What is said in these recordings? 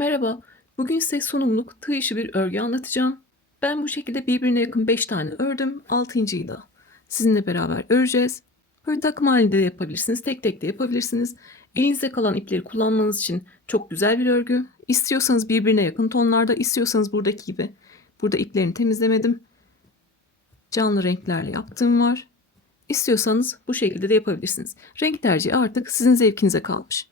Merhaba, bugün size sunumluk tığ işi bir örgü anlatacağım. Ben bu şekilde birbirine yakın 5 tane ördüm, 6.'yı da sizinle beraber öreceğiz. Böyle takım halinde de yapabilirsiniz, tek tek de yapabilirsiniz. Elinizde kalan ipleri kullanmanız için çok güzel bir örgü. İstiyorsanız birbirine yakın tonlarda, istiyorsanız buradaki gibi. Burada iplerini temizlemedim. Canlı renklerle yaptığım var. İstiyorsanız bu şekilde de yapabilirsiniz. Renk tercihi artık sizin zevkinize kalmış.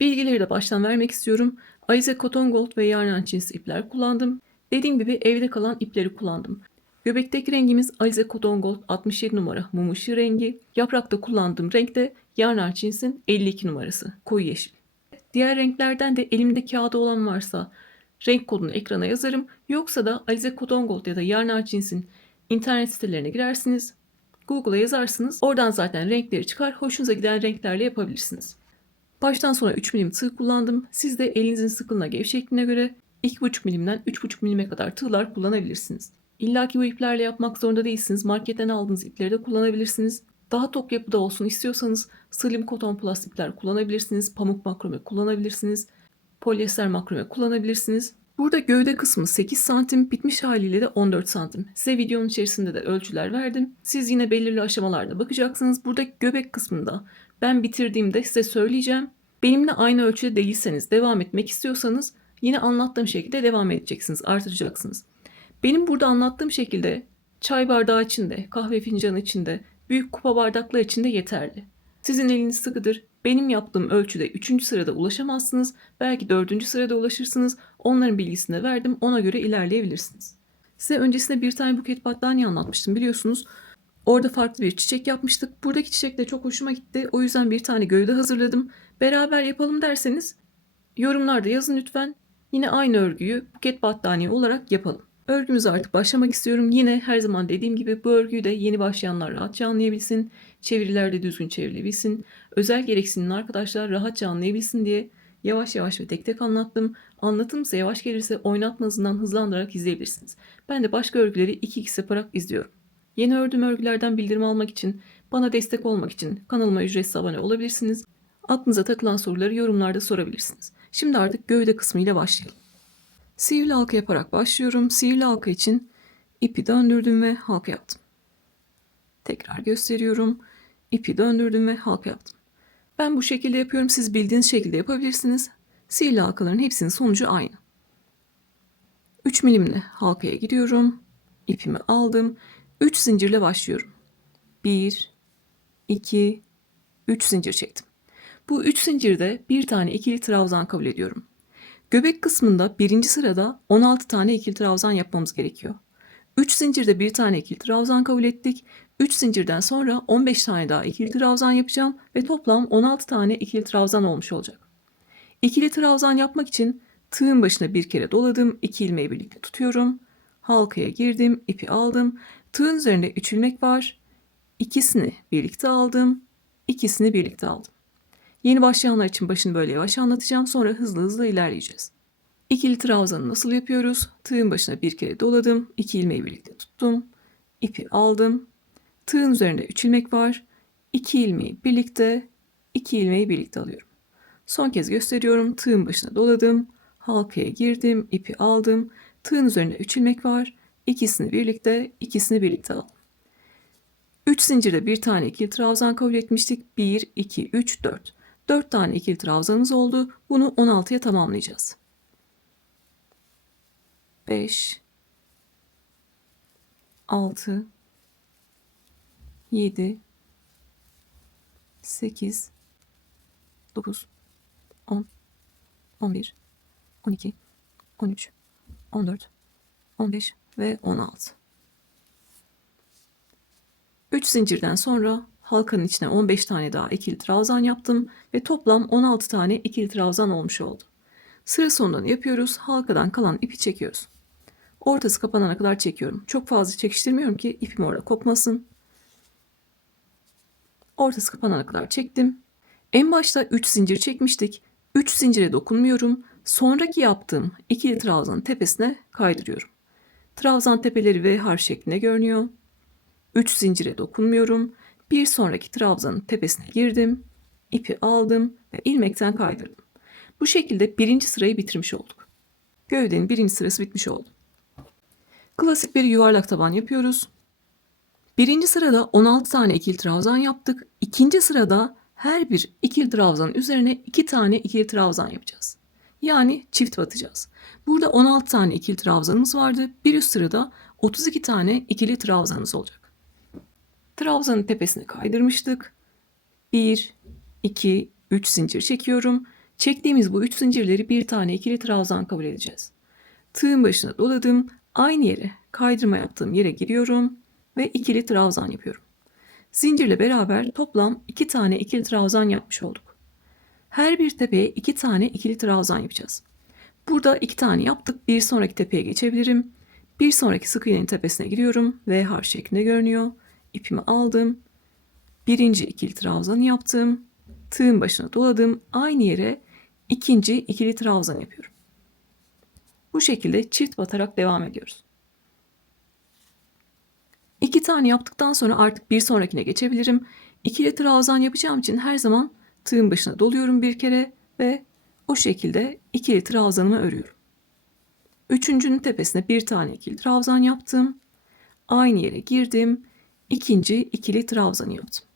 Bilgileri de baştan vermek istiyorum. Alize Cotton Gold ve Yarn cinsi ipler kullandım. Dediğim gibi evde kalan ipleri kullandım. Göbekteki rengimiz Alize Cotton Gold 67 numara mum ışığı rengi. Yaprakta kullandığım renk de Yarn cinsin 52 numarası koyu yeşil. Diğer renklerden de elimde kağıdı olan varsa renk kodunu ekrana yazarım. Yoksa da Alize Cotton Gold ya da Yarn cinsin internet sitelerine girersiniz. Google'a yazarsınız. Oradan zaten renkleri çıkar. Hoşunuza giden renklerle yapabilirsiniz. Baştan sona 3 milim tığ kullandım. Siz de elinizin sıkılığına, gevşekliğine göre 2,5 milimden 3,5 milime kadar tığlar kullanabilirsiniz. İlla ki bu iplerle yapmak zorunda değilsiniz. Marketten aldığınız ipleri de kullanabilirsiniz. Daha tok yapıda olsun istiyorsanız slim cotton plus ipler kullanabilirsiniz. Pamuk makrome kullanabilirsiniz. Polyester makrome kullanabilirsiniz. Burada gövde kısmı 8 santim, bitmiş haliyle de 14 santim. Size videonun içerisinde de ölçüler verdim. Siz yine belirli aşamalarda bakacaksınız. Burada göbek kısmında ben bitirdiğimde size söyleyeceğim. Benimle aynı ölçüde değilseniz, devam etmek istiyorsanız yine anlattığım şekilde devam edeceksiniz, artıracaksınız. Benim burada anlattığım şekilde çay bardağı içinde, kahve fincanı içinde, büyük kupa bardaklar içinde yeterli. Sizin eliniz sıkıdır. Benim yaptığım ölçüde 3. sırada ulaşamazsınız. Belki 4. sırada ulaşırsınız. Onların bilgisini de verdim. Ona göre ilerleyebilirsiniz. Size öncesinde bir tane buket battaniye anlatmıştım biliyorsunuz. Orada farklı bir çiçek yapmıştık. Buradaki çiçek de çok hoşuma gitti. O yüzden bir tane gövde hazırladım. Beraber yapalım derseniz yorumlarda yazın lütfen. Yine aynı örgüyü buket battaniye olarak yapalım. Örgümüze artık başlamak istiyorum. Yine her zaman dediğim gibi bu örgüyü de yeni başlayanlar rahatça anlayabilsin. Çeviriler de düzgün çevrilebilsin. Özel gereksinimli arkadaşlar rahatça anlayabilsin diye yavaş yavaş ve tek tek anlattım. Anlatım ise yavaş gelirse oynatma hızından hızlandırarak izleyebilirsiniz. Ben de başka örgüleri 2x yaparak izliyorum. Yeni ördüğüm örgülerden bildirim almak için, bana destek olmak için kanalıma ücretsiz abone olabilirsiniz. Aklınıza takılan soruları yorumlarda sorabilirsiniz. Şimdi artık gövde kısmı ile başlayalım. Sihirli halka yaparak başlıyorum. Sihirli halka için ipi döndürdüm ve halka yaptım. Tekrar gösteriyorum. İpi döndürdüm ve halka yaptım. Ben bu şekilde yapıyorum. Siz bildiğiniz şekilde yapabilirsiniz. Sihirli halkaların hepsinin sonucu aynı. 3 milimle halkaya giriyorum. İpimi aldım. 3 zincirle başlıyorum. 1, 2, 3 zincir çektim. Bu 3 zincirde bir tane ikili trabzan kabul ediyorum. Göbek kısmında birinci sırada 16 tane ikili trabzan yapmamız gerekiyor. 3 zincirde bir tane ikili trabzan kabul ettik. 3 zincirden sonra 15 tane daha ikili trabzan yapacağım ve toplam 16 tane ikili trabzan olmuş olacak. İkili trabzan yapmak için tığın başına bir kere doladım. 2 ilmeği birlikte tutuyorum. Halkaya girdim, ipi aldım. Tığın üzerinde 3 ilmek var. İkisini birlikte aldım. İkisini birlikte aldım. Yeni başlayanlar için başını böyle yavaş anlatacağım. Sonra hızlı hızlı ilerleyeceğiz. İkili trabzanı nasıl yapıyoruz? Tığın başına bir kere doladım. 2 ilmeği birlikte tuttum. İpi aldım. Tığın üzerinde 3 ilmek var. 2 ilmeği birlikte, 2 ilmeği birlikte alıyorum. Son kez gösteriyorum. Tığın başına doladım. Halkaya girdim. İpi aldım. Tığın üzerinde 3 ilmek var. İkisini birlikte, ikisini birlikte aldım. 3 zincirde bir tane ikili trabzan kabul etmiştik. 1, 2, 3, 4. 4 tane ikili trabzanımız oldu. Bunu 16'ya tamamlayacağız. 5, 6, 7, 8, 9, 10, 11, 12, 13, 14, 15 ve 16. 3 zincirden sonra halkanın içine 15 tane daha ikili trabzan yaptım ve toplam 16 tane ikili trabzan olmuş oldu. Sıra sonundan yapıyoruz. Halkadan kalan ipi çekiyoruz. Ortası kapanana kadar çekiyorum. Çok fazla çekiştirmiyorum ki ipim orada kopmasın. Ortası kapanana kadar çektim. En başta 3 zincir çekmiştik. 3 zincire dokunmuyorum. Sonraki yaptığım ikili trabzanın tepesine kaydırıyorum. Trabzan tepeleri V harf şeklinde görünüyor. 3 zincire dokunmuyorum. Bir sonraki trabzanın tepesine girdim. İpi aldım ve ilmekten kaydırdım. Bu şekilde birinci sırayı bitirmiş olduk. Gövdenin birinci sırası bitmiş oldu. Klasik bir yuvarlak taban yapıyoruz. Birinci sırada 16 tane ikili trabzan yaptık. İkinci sırada her bir ikili trabzanın üzerine 2 tane ikili trabzan yapacağız. Yani çift batacağız. Burada 16 tane ikili trabzanımız vardı. Bir üst sırada 32 tane ikili trabzanımız olacak. Trabzanın tepesine kaydırmıştık. 1, 2, 3 zincir çekiyorum. Çektiğimiz bu 3 zincirleri bir tane ikili trabzan kabul edeceğiz. Tığın başına doladım. Aynı yere, kaydırma yaptığım yere giriyorum ve ikili trabzan yapıyorum. Zincirle beraber toplam 2 tane ikili trabzan yapmış olduk. Her bir tepeye 2 tane ikili trabzan yapacağız. Burada 2 tane yaptık. Bir sonraki tepeye geçebilirim. Bir sonraki sık iğnenin tepesine giriyorum. V harf şeklinde görünüyor. İpimi aldım. Birinci ikili trabzanı yaptım. Tığın başına doladım. Aynı yere ikinci ikili trabzan yapıyorum. Bu şekilde çift batarak devam ediyoruz. 2 tane yaptıktan sonra artık bir sonrakine geçebilirim. İkili trabzan yapacağım için her zaman tığın başına doluyorum bir kere ve o şekilde ikili trabzanımı örüyorum. Üçüncünün tepesine bir tane ikili trabzan yaptım. Aynı yere girdim. İkinci ikili trabzanı yaptım.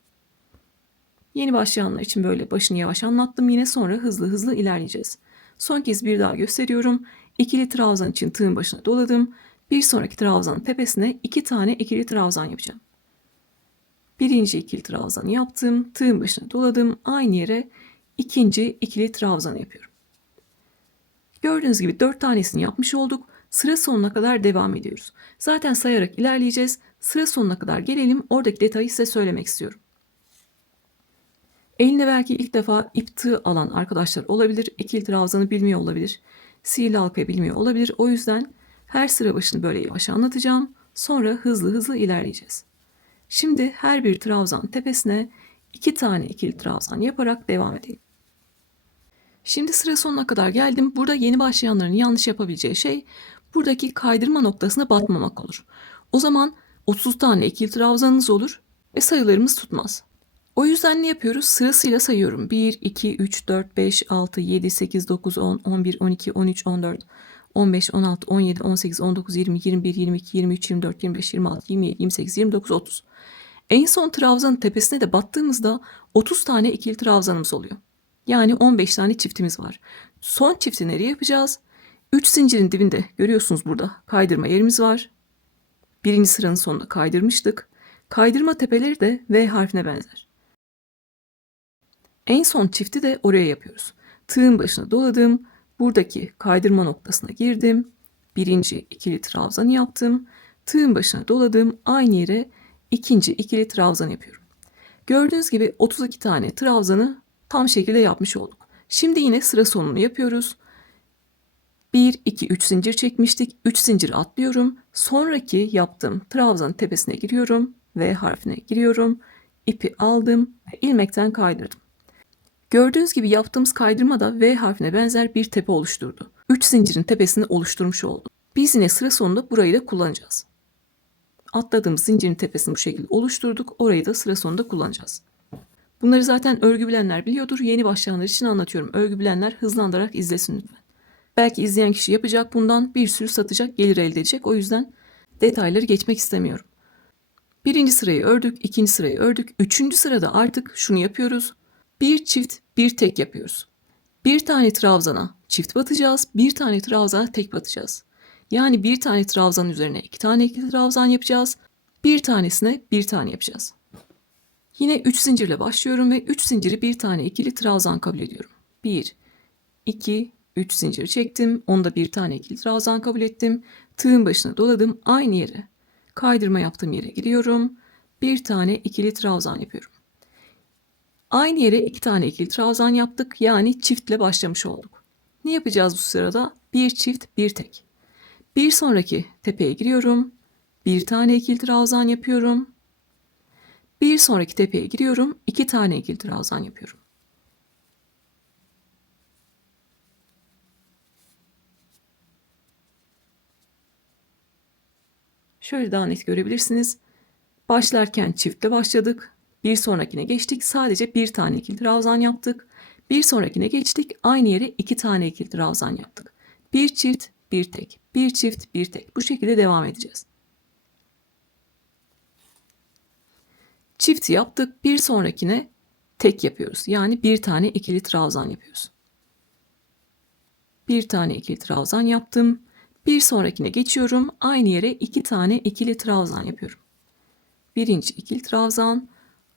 Yeni başlayanlar için böyle başını yavaş anlattım. Yine sonra hızlı hızlı ilerleyeceğiz. Son kez bir daha gösteriyorum. İkili trabzan için tığın başına doladım. Bir sonraki trabzanın tepesine 2 tane ikili trabzan yapacağım. Birinci ikili trabzanı yaptım. Tığın başına doladım. Aynı yere ikinci ikili trabzanı yapıyorum. Gördüğünüz gibi 4 tanesini yapmış olduk. Sıra sonuna kadar devam ediyoruz. Zaten sayarak ilerleyeceğiz. Sıra sonuna kadar gelelim. Oradaki detayı size söylemek istiyorum. Eline belki ilk defa ip tığ alan arkadaşlar olabilir. İkili trabzanı bilmiyor olabilir. Sihirli halkayı bilmiyor olabilir. O yüzden her sıra başını böyle yavaş anlatacağım. Sonra hızlı hızlı ilerleyeceğiz. Şimdi her bir trabzan tepesine 2 tane ikili trabzan yaparak devam edelim. Şimdi sıra sonuna kadar geldim. Burada yeni başlayanların yanlış yapabileceği şey buradaki kaydırma noktasına batmamak olur. O zaman 30 tane ikili trabzanınız olur ve sayılarımız tutmaz. O yüzden ne yapıyoruz? Sırasıyla sayıyorum. 1, 2, 3, 4, 5, 6, 7, 8, 9, 10, 11, 12, 13, 14, 15, 16, 17, 18, 19, 20, 21, 22, 23, 24, 25, 26, 27, 28, 29, 30. En son trabzanın tepesine de battığımızda 30 tane ikili trabzanımız oluyor. Yani 15 tane çiftimiz var. Son çifti nereye yapacağız? 3 zincirin dibinde görüyorsunuz burada kaydırma yerimiz var. Birinci sıranın sonunda kaydırmıştık. Kaydırma tepeleri de V harfine benzer. En son çifti de oraya yapıyoruz. Tığın başına doladım. Buradaki kaydırma noktasına girdim. Birinci ikili trabzanı yaptım. Tığın başına doladım. Aynı yere ikinci ikili trabzan yapıyorum. Gördüğünüz gibi 32 tane trabzanı tam şekilde yapmış olduk. Şimdi yine sıra sonunu yapıyoruz. 1, 2, 3 zincir çekmiştik. 3 zincir atlıyorum. Sonraki yaptığım trabzanın tepesine giriyorum. V harfine giriyorum. İpi aldım ve ilmekten kaydırdım. Gördüğünüz gibi yaptığımız kaydırma da V harfine benzer bir tepe oluşturdu. 3 zincirin tepesini oluşturmuş oldu. Biz yine sıra sonunda burayı da kullanacağız. Atladığımız zincirin tepesini bu şekilde oluşturduk. Orayı da sıra sonunda kullanacağız. Bunları zaten örgü bilenler biliyordur. Yeni başlayanlar için anlatıyorum. Örgü bilenler hızlandırarak izlesin lütfen. Belki izleyen kişi yapacak bundan bir sürü satacak, gelir elde edecek. O yüzden detayları geçmek istemiyorum. Birinci sırayı ördük, ikinci sırayı ördük. Üçüncü sırada artık şunu yapıyoruz. Bir çift, bir tek yapıyoruz. Bir tane trabzana çift batacağız, bir tane trabzana tek batacağız. Yani bir tane trabzanın üzerine iki tane ikili trabzan yapacağız. Bir tanesine bir tane yapacağız. Yine 3 zincirle başlıyorum ve 3 zinciri bir tane ikili trabzan kabul ediyorum. 1, 2, 3 zincir çektim. Onda bir tane ikili trabzan kabul ettim. Tığın başına doladım. Aynı yere kaydırma yaptığım yere giriyorum. Bir tane ikili trabzan yapıyorum. Aynı yere 2 tane ikili trabzan yaptık. Yani çiftle başlamış olduk. Ne yapacağız bu sırada? Bir çift, bir tek. Bir sonraki tepeye giriyorum. Bir tane ikili trabzan yapıyorum. Bir sonraki tepeye giriyorum. 2 tane ikili trabzan yapıyorum. Şöyle daha net görebilirsiniz. Başlarken çiftle başladık. Bir sonrakine geçtik. Sadece bir tane ikili trabzan yaptık. Bir sonrakine geçtik. Aynı yere 2 tane ikili trabzan yaptık. Bir çift, bir tek, bir çift, bir tek. Bu şekilde devam edeceğiz. Çift yaptık. Bir sonrakine tek yapıyoruz. Yani bir tane ikili trabzan yapıyoruz. Bir tane ikili trabzan yaptım. Bir sonrakine geçiyorum. Aynı yere 2 tane ikili trabzan yapıyorum. Birinci ikili trabzan,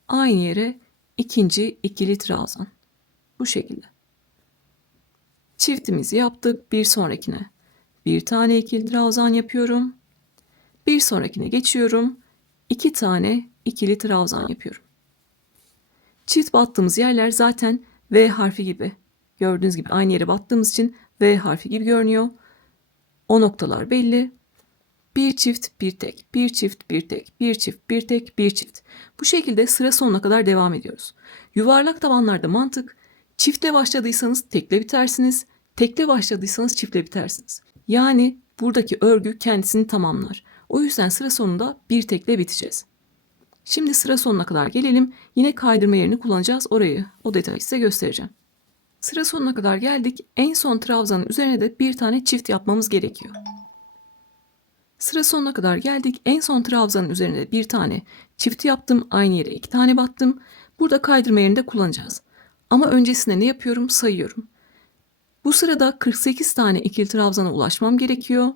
aynı yere ikinci ikili trabzan. Bu şekilde. Çiftimizi yaptık. Bir sonrakine bir tane ikili trabzan yapıyorum. Bir sonrakine geçiyorum. 2 tane ikili trabzan yapıyorum. Çift battığımız yerler zaten V harfi gibi. Gördüğünüz gibi aynı yere battığımız için V harfi gibi görünüyor. O noktalar belli. Bir çift, bir tek, bir çift, bir tek, bir çift, bir tek, bir çift. Bu şekilde sıra sonuna kadar devam ediyoruz. Yuvarlak tabanlarda mantık, çiftle başladıysanız tekle bitersiniz, tekle başladıysanız çiftle bitersiniz. Yani buradaki örgü kendisini tamamlar. O yüzden sıra sonunda bir tekle biteceğiz. Şimdi sıra sonuna kadar gelelim. Yine kaydırma yerini kullanacağız. O detayı size göstereceğim. Sıra sonuna kadar geldik. En son trabzanın üzerine de bir tane çift yapmamız gerekiyor. Sıra sonuna kadar geldik. En son trabzanın üzerine bir tane çift yaptım. Aynı yere 2 tane battım. Burada kaydırma yerini de kullanacağız. Ama öncesinde ne yapıyorum? Sayıyorum. Bu sırada 48 tane ikili trabzana ulaşmam gerekiyor.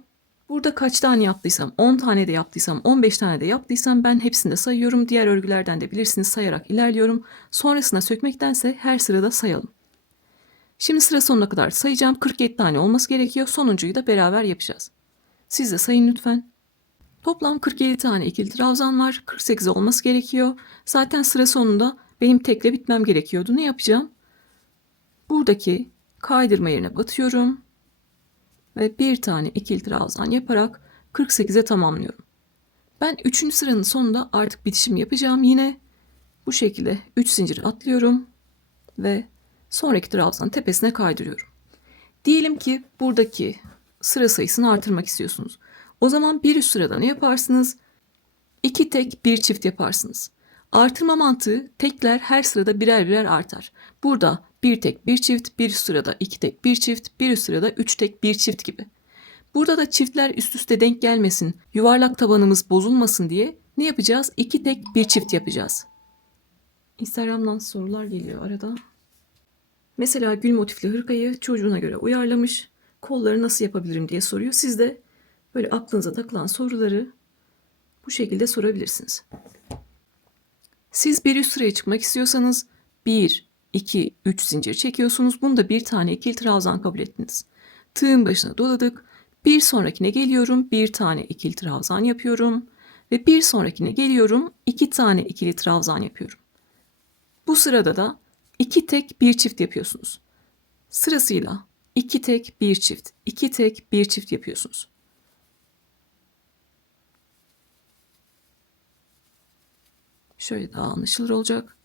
Burada kaç tane yaptıysam, 10 tane de yaptıysam, 15 tane de yaptıysam ben hepsini de sayıyorum. Diğer örgülerden de bilirsiniz sayarak ilerliyorum. Sonrasında sökmektense her sırada sayalım. Şimdi sıra sonuna kadar sayacağım. 47 tane olması gerekiyor. Sonuncuyu da beraber yapacağız. Siz de sayın lütfen. Toplam 47 tane ikili trabzan var. 48 olması gerekiyor. Zaten sıra sonunda benim tekle bitmem gerekiyordu. Ne yapacağım? Buradaki kaydırma yerine batıyorum. Ve bir tane ikili trabzan yaparak 48'e tamamlıyorum. Ben 3. sıranın sonunda artık bitişim yapacağım. Yine bu şekilde 3 zincir atlıyorum ve sonraki trabzanın tepesine kaydırıyorum. Diyelim ki buradaki sıra sayısını artırmak istiyorsunuz. O zaman bir üst sırada ne yaparsınız? 2 tek bir çift yaparsınız. Artırma mantığı tekler her sırada birer birer artar. Burada bir tek bir çift, bir üst sırada 2 tek bir çift, bir üst sırada 3 tek bir çift gibi. Burada da çiftler üst üste denk gelmesin, yuvarlak tabanımız bozulmasın diye ne yapacağız? 2 tek bir çift yapacağız. Instagram'dan sorular geliyor arada. Mesela gül motifli hırkayı çocuğuna göre uyarlamış. Kolları nasıl yapabilirim diye soruyor. Siz de böyle aklınıza takılan soruları bu şekilde sorabilirsiniz. Siz bir üst sıraya çıkmak istiyorsanız 1, 2, 3 zincir çekiyorsunuz. Bunda bir tane ikili trabzan kabul ettiniz. Tığın başına doladık. Bir sonrakine geliyorum. Bir tane ikili trabzan yapıyorum. Ve bir sonrakine geliyorum. 2 tane ikili trabzan yapıyorum. Bu sırada da 2 tek bir çift yapıyorsunuz. Sırasıyla 2 tek bir çift, 2 tek bir çift yapıyorsunuz. Şöyle daha anlaşılır olacak.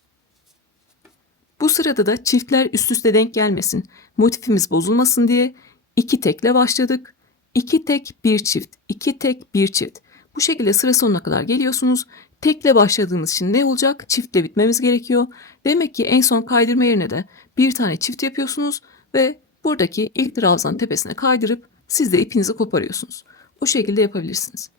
Bu sırada da çiftler üst üste denk gelmesin, motifimiz bozulmasın diye 2 tekle başladık. 2 tek bir çift, 2 tek bir çift. Bu şekilde sıra sonuna kadar geliyorsunuz. Tekle başladığımız için ne olacak? Çiftle bitmemiz gerekiyor. Demek ki en son kaydırma yerine de bir tane çift yapıyorsunuz ve buradaki ilk trabzan tepesine kaydırıp siz de ipinizi koparıyorsunuz. O şekilde yapabilirsiniz.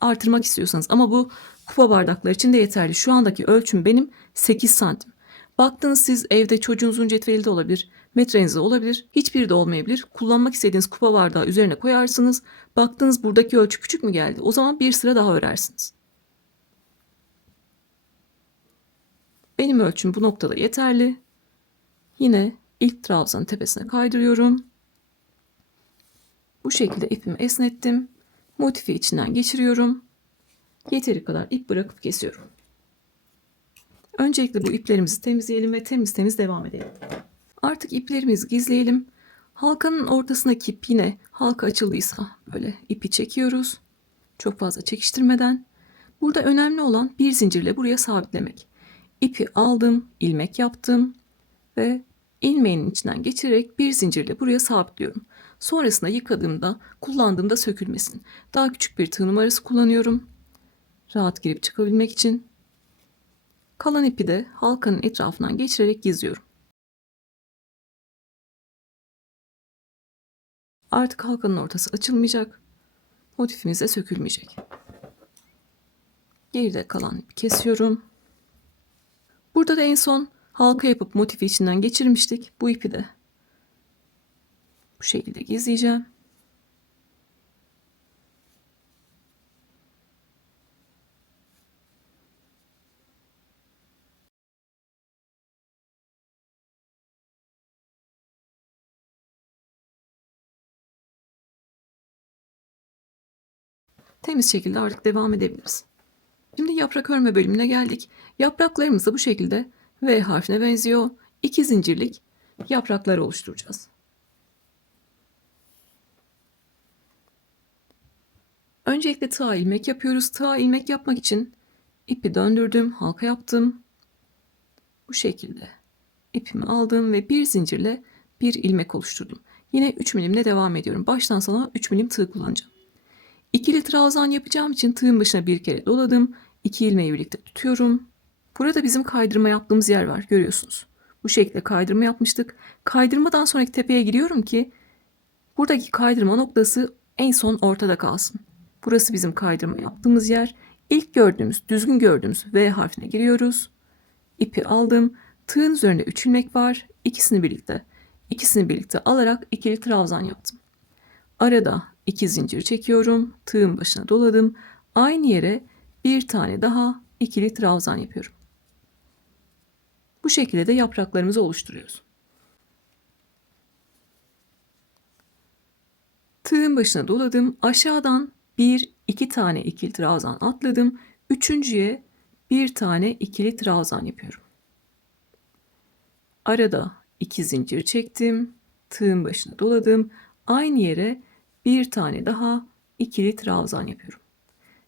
Artırmak istiyorsanız ama bu kupa bardaklar için de yeterli. Şu andaki ölçüm benim 8 santim. Baktınız siz evde çocuğunuzun cetveli de olabilir, metrenizde olabilir, hiçbiri de olmayabilir. Kullanmak istediğiniz kupa bardağı üzerine koyarsınız. Baktınız buradaki ölçü küçük mü geldi? O zaman bir sıra daha örersiniz. Benim ölçüm bu noktada yeterli. Yine ilk trabzanın tepesine kaydırıyorum. Bu şekilde ipimi esnettim. Motifi içinden geçiriyorum. Yeteri kadar ip bırakıp kesiyorum. Öncelikle bu iplerimizi temizleyelim ve temiz temiz devam edelim. Artık iplerimizi gizleyelim. Halkanın ortasındaki ip yine halka açıldıysa böyle ipi çekiyoruz. Çok fazla çekiştirmeden. Burada önemli olan bir zincirle buraya sabitlemek. İpi aldım, ilmek yaptım ve ilmeğin içinden geçirerek bir zincirle buraya sabitliyorum. Sonrasında yıkadığımda, kullandığımda sökülmesin. Daha küçük bir tığ numarası kullanıyorum. Rahat girip çıkabilmek için. Kalan ipi de halkanın etrafından geçirerek gizliyorum. Artık halkanın ortası açılmayacak. Motifimiz de sökülmeyecek. Geride kalan ipi kesiyorum. Burada da en son halka yapıp motifi içinden geçirmiştik. Bu ipi de bu şekilde gizleyeceğim. Temiz şekilde artık devam edebiliriz. Şimdi yaprak örme bölümüne geldik. Yapraklarımız da bu şekilde V harfine benziyor. 2 zincirlik yapraklar oluşturacağız. Öncelikle tığ ilmek yapıyoruz. Tığ ilmek yapmak için ipi döndürdüm, halka yaptım. Bu şekilde ipimi aldım ve bir zincirle bir ilmek oluşturdum. Yine 3 milimle devam ediyorum. Baştan sona 3 milim tığ kullanacağım. İkili trabzan yapacağım için tığın başına bir kere doladım. 2 ilmeği birlikte tutuyorum. Burada bizim kaydırma yaptığımız yer var, görüyorsunuz. Bu şekilde kaydırma yapmıştık. Kaydırmadan sonraki tepeye giriyorum ki buradaki kaydırma noktası en son ortada kalsın. Burası bizim kaydırma yaptığımız yer. İlk gördüğümüz, düzgün gördüğümüz V harfine giriyoruz. İpi aldım. Tığın üzerinde 3 ilmek var. İkisini birlikte alarak ikili trabzan yaptım. Arada 2 zincir çekiyorum. Tığın başına doladım. Aynı yere bir tane daha ikili trabzan yapıyorum. Bu şekilde de yapraklarımızı oluşturuyoruz. Tığın başına doladım. Aşağıdan 1-2 tane ikili trabzan atladım. Üçüncüye bir tane ikili trabzan yapıyorum. Arada 2 zincir çektim. Tığın başına doladım. Aynı yere bir tane daha ikili trabzan yapıyorum.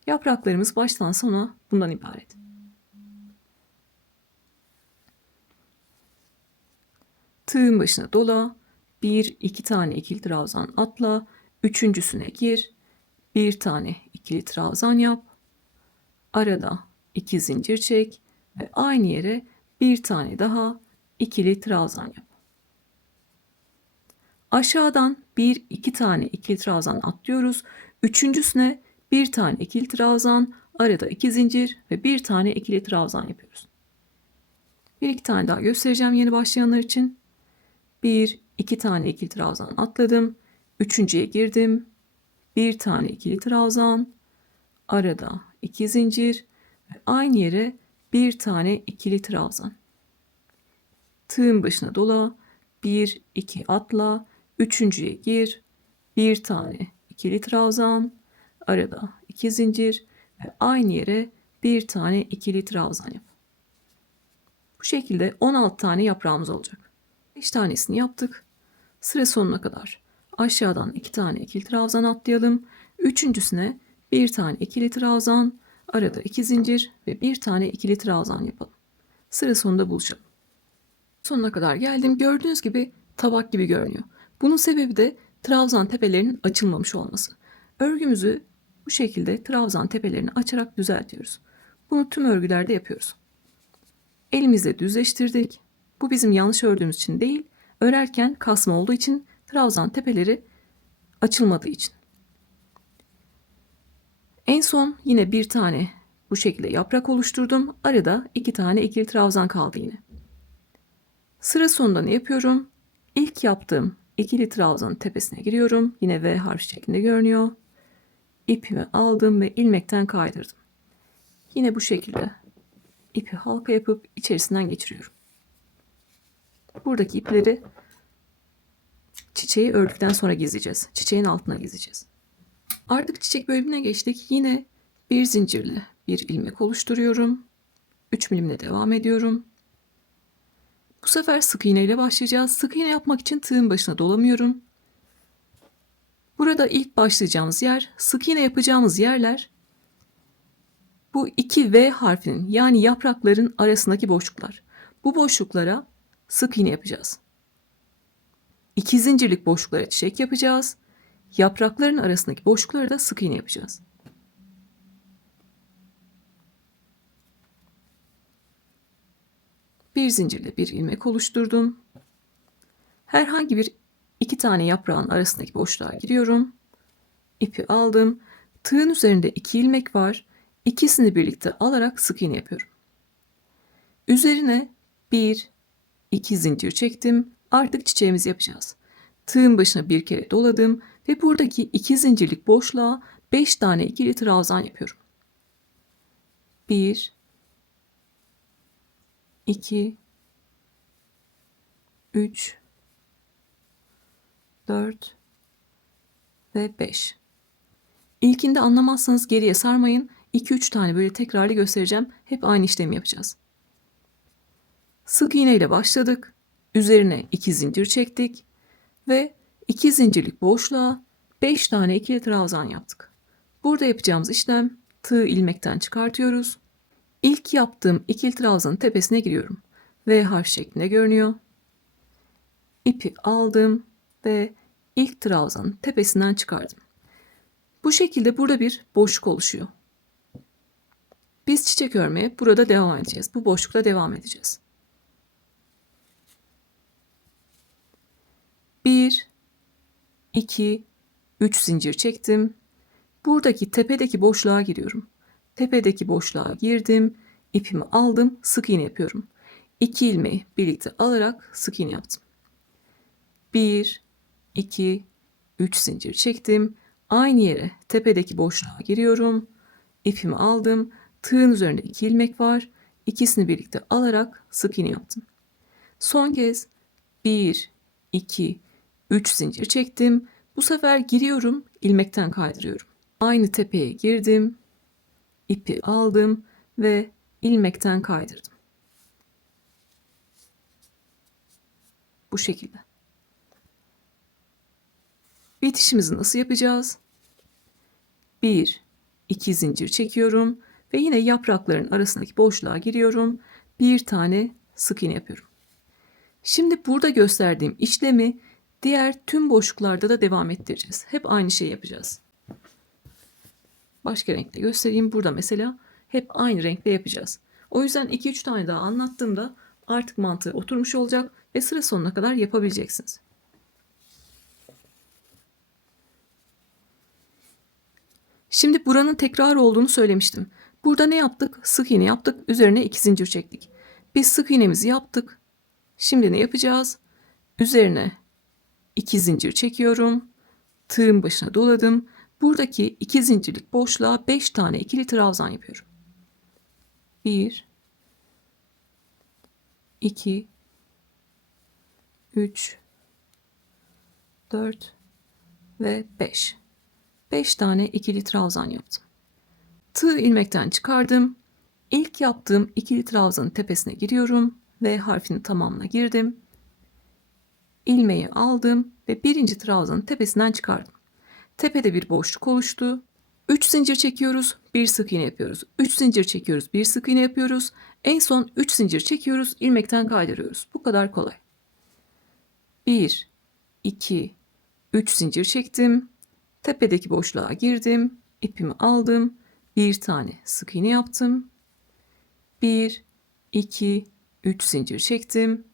Yapraklarımız baştan sona bundan ibaret. Tığın başına dola. 1-2 tane ikili trabzan atla. Üçüncüsüne gir. Bir tane ikili trabzan yap. Arada 2 zincir çek ve aynı yere bir tane daha ikili trabzan yap. Aşağıdan 1-2 tane ikili trabzan atlıyoruz. Üçüncüsüne bir tane ikili trabzan, arada 2 zincir ve bir tane ikili trabzan yapıyoruz. Bir iki tane daha göstereceğim yeni başlayanlar için. 1-2 tane ikili trabzan atladım. Üçüncüye girdim. Bir tane ikili trabzan, arada 2 zincir ve aynı yere bir tane ikili trabzan. Tığın başına dola. 1-2 atla. Üçüncüye gir. Bir tane ikili trabzan, arada 2 zincir ve aynı yere bir tane ikili trabzan yap. Bu şekilde 16 tane yaprağımız olacak. 5 tanesini yaptık. Sıra sonuna kadar aşağıdan 2 tane ikili trabzan atlayalım. Üçüncüsüne bir tane ikili trabzan, arada 2 zincir ve bir tane ikili trabzan yapalım. Sıra sonunda buluşalım. Sonuna kadar geldim. Gördüğünüz gibi tabak gibi görünüyor. Bunun sebebi de trabzan tepelerinin açılmamış olması. Örgümüzü bu şekilde trabzan tepelerini açarak düzeltiyoruz. Bunu tüm örgülerde yapıyoruz. Elimizle düzleştirdik. Bu bizim yanlış ördüğümüz için değil, örerken kasma olduğu için, trabzan tepeleri açılmadığı için. En son yine bir tane bu şekilde yaprak oluşturdum. Arada 2 tane ikili trabzan kaldı yine. Sıra sonunda ne yapıyorum? İlk yaptığım ikili trabzanın tepesine giriyorum. Yine V harfi şeklinde görünüyor. İpimi aldım ve ilmekten kaydırdım. Yine bu şekilde ipi halka yapıp içerisinden geçiriyorum. Buradaki ipleri çiçeği ördükten sonra gizleyeceğiz. Çiçeğin altına gizleyeceğiz. Artık çiçek bölümüne geçtik. Yine bir zincirle bir ilmek oluşturuyorum. 3 milimle devam ediyorum. Bu sefer sık iğne ile başlayacağız. Sık iğne yapmak için tığın başına dolamıyorum. Burada ilk başlayacağımız yer, sık iğne yapacağımız yerler bu 2 V harfinin, yani yaprakların arasındaki boşluklar. Bu boşluklara sık iğne yapacağız. 2 zincirlik boşluklara çiçek yapacağız. Yaprakların arasındaki boşluklara da sık iğne yapacağız. Bir zincirle bir ilmek oluşturdum. Herhangi bir 2 tane yaprağın arasındaki boşluğa giriyorum. İpi aldım. Tığın üzerinde 2 ilmek var. İkisini birlikte alarak sık iğne yapıyorum. Üzerine 1, 2 zincir çektim. Artık çiçeğimizi yapacağız. Tığın başına bir kere doladım ve buradaki 2 zincirlik boşluğa 5 tane ikili trabzan yapıyorum. 1, 2, 3, 4 ve 5. İlkinde anlamazsanız geriye sarmayın. 2-3 tane böyle tekrarlı göstereceğim. Hep aynı işlemi yapacağız. Sık iğne ile başladık. Üzerine 2 zincir çektik ve 2 zincirlik boşluğa 5 tane ikili trabzan yaptık. Burada yapacağımız işlem tığı ilmekten çıkartıyoruz. İlk yaptığım ikili trabzanın tepesine giriyorum. V harf şeklinde görünüyor. İpi aldım ve ilk trabzanın tepesinden çıkardım. Bu şekilde burada bir boşluk oluşuyor. Biz çiçek örmeye burada devam edeceğiz. Bu boşlukta devam edeceğiz. 1, 2, 3 zincir çektim. Buradaki tepedeki boşluğa giriyorum. Tepedeki boşluğa girdim. İpimi aldım. Sık iğne yapıyorum. 2 ilmeği birlikte alarak sık iğne yaptım. 1, 2, 3 zincir çektim. Aynı yere tepedeki boşluğa giriyorum. İpimi aldım. Tığın üzerinde 2 ilmek var. İkisini birlikte alarak sık iğne yaptım. Son kez 1, 2, 3 zincir çektim. Bu sefer giriyorum, ilmekten kaydırıyorum. Aynı tepeye girdim. İpi aldım ve ilmekten kaydırdım. Bu şekilde. Bitişimizi nasıl yapacağız? 1, 2 zincir çekiyorum ve yine yaprakların arasındaki boşluğa giriyorum. Bir tane sık iğne yapıyorum. Şimdi burada gösterdiğim işlemi diğer tüm boşluklarda da devam ettireceğiz. Hep aynı şeyi yapacağız. Başka renkle göstereyim. Burada mesela hep aynı renkle yapacağız. O yüzden 2-3 tane daha anlattığımda artık mantığı oturmuş olacak ve sıra sonuna kadar yapabileceksiniz. Şimdi buranın tekrar olduğunu söylemiştim. Burada ne yaptık? Sık iğne yaptık. Üzerine 2 zincir çektik. Biz sık iğnemizi yaptık. Şimdi ne yapacağız? Üzerine 2 zincir çekiyorum. Tığın başına doladım. Buradaki 2 zincirlik boşluğa 5 tane ikili trabzan yapıyorum. 1, 2, 3, 4 ve 5. 5 tane ikili trabzan yaptım. Tığ ilmekten çıkardım. İlk yaptığım ikili trabzanın tepesine giriyorum ve harfinin tamamına girdim. İlmeği aldım ve birinci trabzanın tepesinden çıkardım. Tepede bir boşluk oluştu. 3 zincir çekiyoruz, bir sık iğne yapıyoruz. 3 zincir çekiyoruz, bir sık iğne yapıyoruz. En son 3 zincir çekiyoruz, ilmekten kaydırıyoruz. Bu kadar kolay. 1, 2, 3 zincir çektim. Tepedeki boşluğa girdim. İpimi aldım. Bir tane sık iğne yaptım. 1, 2, 3 zincir çektim.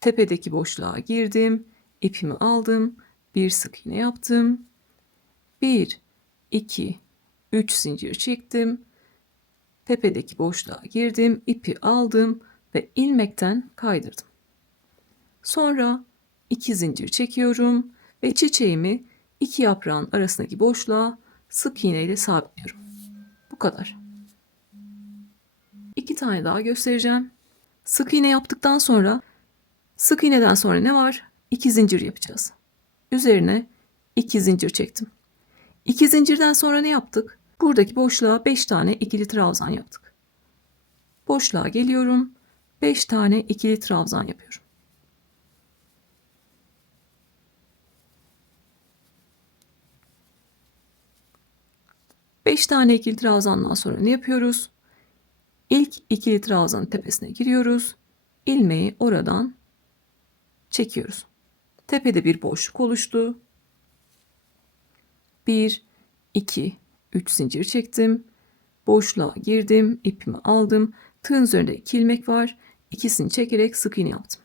Tepedeki boşluğa girdim. İpimi aldım. Bir sık iğne yaptım. 1, 2, 3 zincir çektim. Tepedeki boşluğa girdim. İpi aldım ve ilmekten kaydırdım. Sonra 2 zincir çekiyorum ve çiçeğimi 2 yaprağın arasındaki boşluğa sık iğne ile sabitliyorum. Bu kadar. 2 tane daha göstereceğim. Sık iğne yaptıktan sonra sık iğneden sonra ne var? 2 zincir yapacağız. Üzerine 2 zincir çektim. 2 zincirden sonra ne yaptık? Buradaki boşluğa 5 tane ikili trabzan yaptık. Boşluğa geliyorum. 5 tane ikili trabzan yapıyorum. Beş tane ikili trabzandan sonra ne yapıyoruz? İlk ikili trabzanın tepesine giriyoruz. İlmeği oradan çekiyoruz. Tepede bir boşluk oluştu. 1, 2, 3 zincir çektim. Boşluğa girdim. İpimi aldım. Tığın üzerinde 2 ilmek var. İkisini çekerek sık iğne yaptım.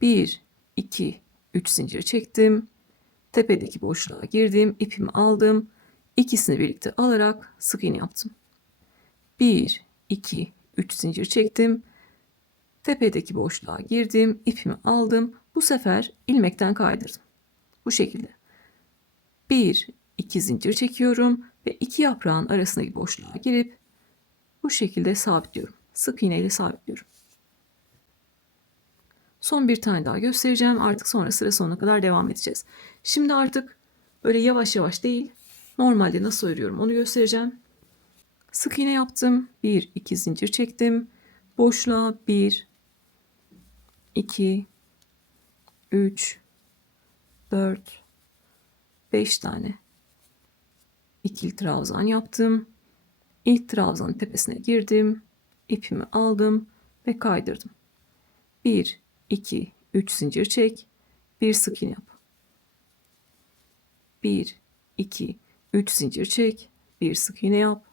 1, 2, 3 zincir çektim. Tepedeki boşluğa girdim, ipimi aldım. İkisini birlikte alarak sık iğne yaptım. 1, 2, 3 zincir çektim. Tepedeki boşluğa girdim, ipimi aldım. Bu sefer ilmekten kaydırdım. Bu şekilde. 1, 2 zincir çekiyorum ve 2 yaprağın arasındaki boşluğa girip bu şekilde sabitliyorum. Sık iğne ile sabitliyorum. Son bir tane daha göstereceğim. Artık sonra sıra sonuna kadar devam edeceğiz. Şimdi artık böyle yavaş yavaş değil, normalde nasıl örüyorum onu göstereceğim. Sık iğne yaptım. 1, 2 zincir çektim. Boşluğa 1, 2, 3, 4, 5 tane ikili trabzan yaptım. İlk trabzanın tepesine girdim. İpimi aldım ve kaydırdım. 1, 2, 3 zincir çek. Bir sık iğne yap. 1, 2, 3 zincir çek. Bir sık iğne yap.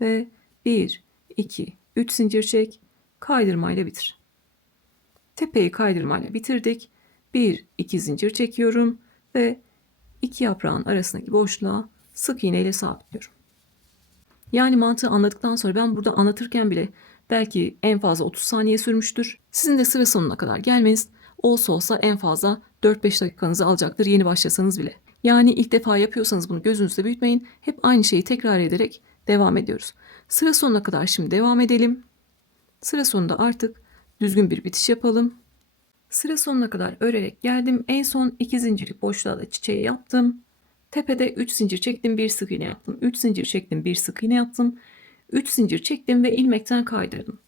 Ve 1, 2, 3 zincir çek. Kaydırmayla bitir. Tepeyi kaydırmayla bitirdik. 1, 2 zincir çekiyorum ve 2 yaprağın arasındaki boşluğa sık iğne ile sabitliyorum. Yani mantığı anladıktan sonra ben burada anlatırken bile belki en fazla 30 saniye sürmüştür. Sizin de sıra sonuna kadar gelmeniz olsa en fazla 4-5 dakikanızı alacaktır yeni başlasanız bile. Yani ilk defa yapıyorsanız bunu gözünüzde büyütmeyin. Hep aynı şeyi tekrar ederek devam ediyoruz. Sıra sonuna kadar şimdi devam edelim. Sıra sonunda artık düzgün bir bitiş yapalım. Sıra sonuna kadar örerek geldim. En son 2 zincirlik boşluğa da çiçeği yaptım. Tepede 3 zincir çektim, bir sık iğne yaptım. 3 zincir çektim, bir sık iğne yaptım. 3 zincir çektim ve ilmekten kaydırdım.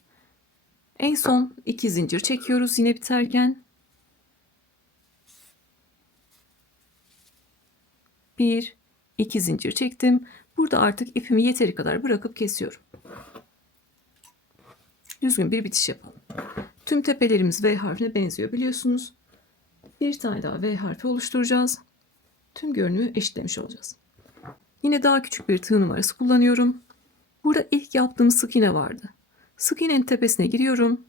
En son 2 zincir çekiyoruz yine biterken. 1, 2 zincir çektim. Burada artık ipimi yeteri kadar bırakıp kesiyorum. Düzgün bir bitiş yapalım. Tüm tepelerimiz V harfine benziyor biliyorsunuz. Bir tane daha V harfi oluşturacağız. Tüm görünümü eşitlemiş olacağız. Yine daha küçük bir tığ numarası kullanıyorum. Burada ilk yaptığım sık iğne vardı. Sık iğnenin tepesine giriyorum.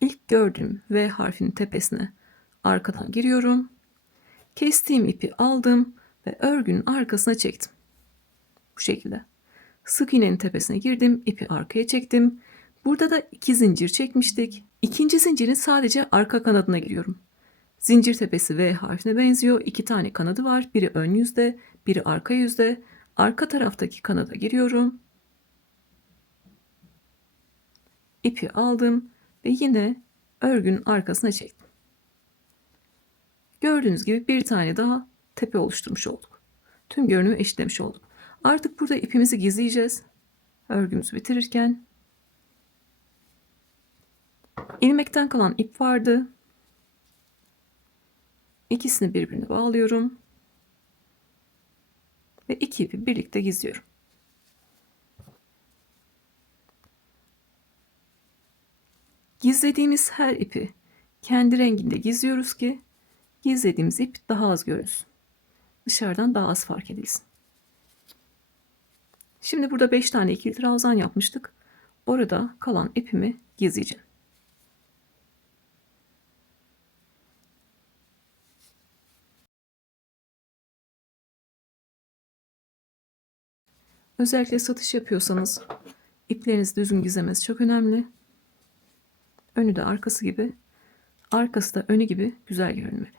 İlk gördüğüm V harfinin tepesine arkadan giriyorum. Kestiğim ipi aldım ve örgünün arkasına çektim. Bu şekilde. Sık iğnenin tepesine girdim, ipi arkaya çektim. Burada da 2 zincir çekmiştik. İkinci zincirin sadece arka kanadına giriyorum. Zincir tepesi V harfine benziyor. 2 tane kanadı var. Biri ön yüzde, biri arka yüzde. Arka taraftaki kanada giriyorum. İpi aldım ve yine örgünün arkasına çektim. Gördüğünüz gibi bir tane daha tepe oluşturmuş olduk. Tüm görünümü eşitlemiş olduk. Artık burada ipimizi gizleyeceğiz. Örgümüzü bitirirken. İlmekten kalan ip vardı. İkisini birbirine bağlıyorum. Ve iki ipi birlikte gizliyorum. Gizlediğimiz her ipi kendi renginde gizliyoruz ki gizlediğimiz ip daha az görünsün. Dışarıdan daha az fark edilsin. Şimdi burada 5 tane ikili trabzan yapmıştık. Orada kalan ipimi gizleyeceğim. Özellikle satış yapıyorsanız iplerinizi düzgün gizlemesi çok önemli. Önü de arkası gibi, arkası da önü gibi güzel görünmeli.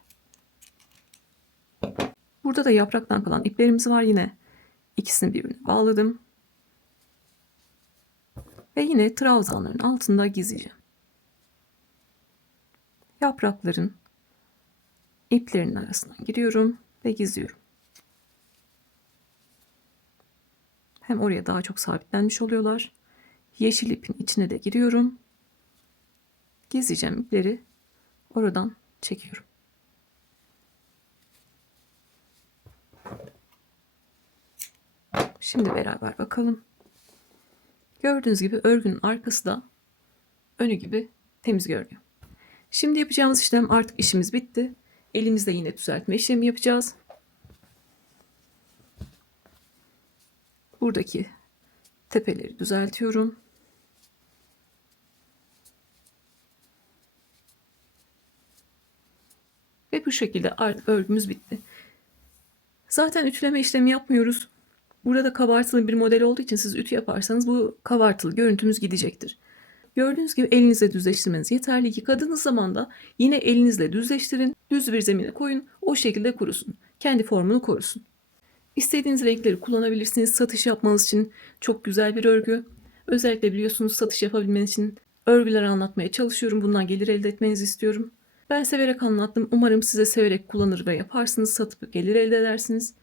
Burada da yapraktan kalan iplerimiz var yine. İkisini birbirine bağladım. Ve yine trabzanların altında gizleyeceğim. Yaprakların iplerinin arasına giriyorum ve gizliyorum. Hem oraya daha çok sabitlenmiş oluyorlar. Yeşil ipin içine de giriyorum. Gizleyeceğim ipleri oradan çekiyorum. Şimdi beraber bakalım. Gördüğünüz gibi örgünün arkası da önü gibi temiz görünüyor. Şimdi yapacağımız işlem artık işimiz bitti. Elimizde yine düzeltme işlemi yapacağız. Buradaki tepeleri düzeltiyorum. Ve bu şekilde artık örgümüz bitti. Zaten ütüleme işlemi yapmıyoruz. Burada kabartılı bir model olduğu için siz ütü yaparsanız bu kabartılı görüntümüz gidecektir. Gördüğünüz gibi elinizle düzleştirmeniz yeterli. Yıkadığınız zaman da yine elinizle düzleştirin. Düz bir zemine koyun. O şekilde kurusun. Kendi formunu korusun. İstediğiniz renkleri kullanabilirsiniz. Satış yapmanız için çok güzel bir örgü. Özellikle biliyorsunuz satış yapabilmeniz için örgüleri anlatmaya çalışıyorum. Bundan gelir elde etmenizi istiyorum. Ben severek anlattım. Umarım size severek kullanır ve yaparsınız. Satıp gelir elde edersiniz.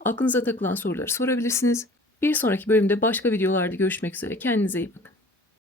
Aklınıza takılan soruları sorabilirsiniz. Bir sonraki bölümde başka videolarda görüşmek üzere. Kendinize iyi bakın.